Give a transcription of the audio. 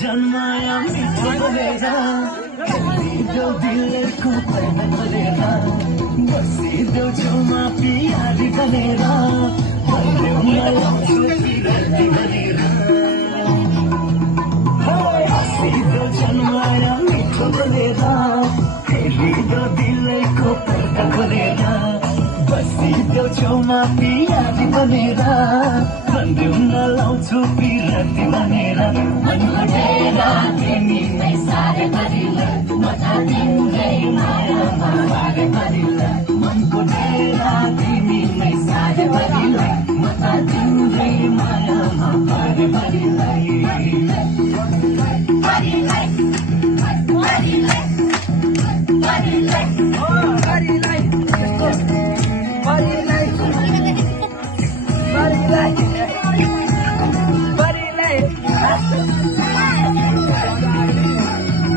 जन्माया मिठो बोलेर खेलिदेऊ दिलको पर्दा खोलेर बसिदेऊ छेउमा पियाली बनेर हँसिदेऊ जन्माया मिठो बोलेर खेलिदेऊ दिलको पर्दा खोलेर बसिदेऊ छेउमा पियाली बनेर भन्देऊ नलाउँछु पिरती भनेर मनको डेरा तिमीलाई सारे गरिला म त तिम्रै मायामा पारे परिला मनको डेरा तिमीलाई सारे गरिला म त तिम्रै मायामा पारे परिला Body light.